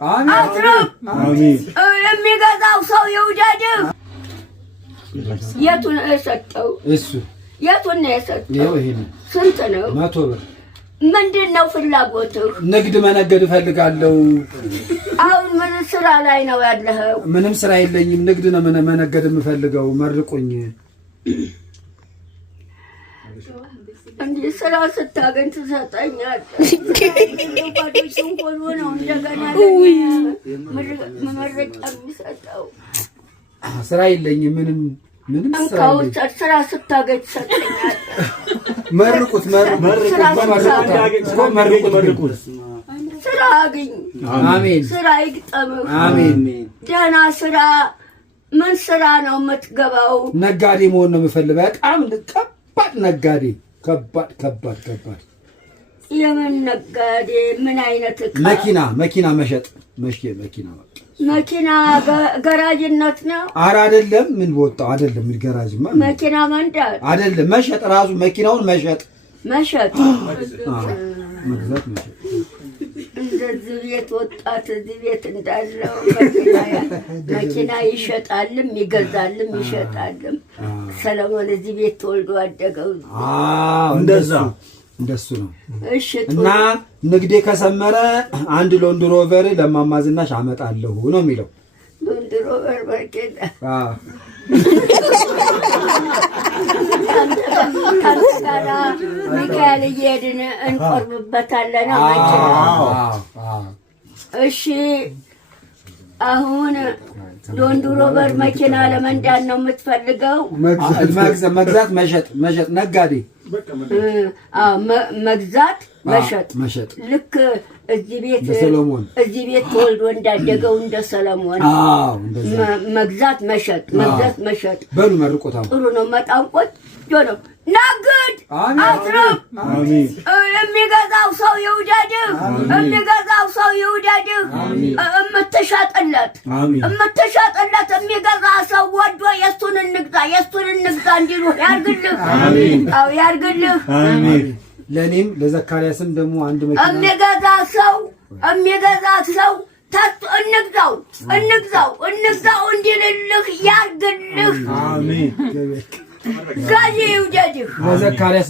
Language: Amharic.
አትርፍ። የሚገዛው ሰው ይውደድህ። የቱን የሰጠው? እሱ የቱን ነው የሰጠው? ይኸው ይሄ ነው። ስንት ነው? 100 ብር። ምንድነው ፍላጎትህ? ንግድ መነገድ እፈልጋለሁ። አሁን ምን ስራ ላይ ነው ያለኸው? ምንም ስራ የለኝም። ንግድ ነው መነገድ የምፈልገው። መርቁኝ። እንዴ ስራ ስታገኝ ትሰጠኛለህ? ባዶችን ሁሉ ነው እንደገና መመረቂያ የሚሰጠው። ስራ የለኝም። ምንም ስራ ስታገኝ ትሰጠኛለህ? መርቁት። ስራ አግኝ። አሜን። ስራ ይግጠምህ። አሜን። ደህና ስራ። ምን ስራ ነው የምትገባው? ነጋዴ መሆን ነው የምፈልገው። በጣም ከባድ ነጋዴ። ከባድ። የምን ነጋዴ? ምን አይነት ዕቃ? መኪና መሸጥ። መኪና ገራጅነት ነው? ኧረ አይደለም። ምን ወጣው? አይደለም። ምን ገራጅማ? መኪና መንዳት አይደለም። መሸጥ ራሱ መኪናውን መሸጥ። መግዛት መሸጥ። እንደዚህ ቤት ወጣት እዚህ ቤት እንዳለው መኪና ይሸጣልም ይገዛልም ይሸጣልም። ሰለሞን እዚህ ቤት ተወልዶ አደገው። እንደሱ ነው። እሺ። እና ንግዴ ከሰመረ አንድ ሎንድ ሮቨር ለማማ ዝናሽ አመጣለሁ ነው የሚለው። ሎንድ ሮቨር በርኬታ ታንተጋራ ሚካኤል እየሄድን እንቆርብበታለን። እሺ። አሁን ሎንድ ሮቨር መኪና ለመንዳት ነው የምትፈልገው? መግዛት መሸጥ ነጋዴ። መግዛት መሸጥ። ልክ እዚህ ቤት ተወልዶ እንዳደገው እንደ ሰለሞን መግዛት መሸጥ። በሉ መርቆታ። ጥሩ ነው። መጣን ቆንጆ ነው። ነግድ፣ አትርፍ። የሚገዛው ሰው ይውደድህ። የምትሸጥለት የሚገዛ ሰው ወዶ የእሱን እንግዛ እንዲሉ ያርግልህ። አዎ ያርግልህ። ለኔም ለዘካርያስም ደግሞ አንድ መኪና የሚገዛ ሰው እንግዛው እንዲልልህ ያርግልህ። አሜን። ጋጂ ይውደድህ። ለዘካርያስ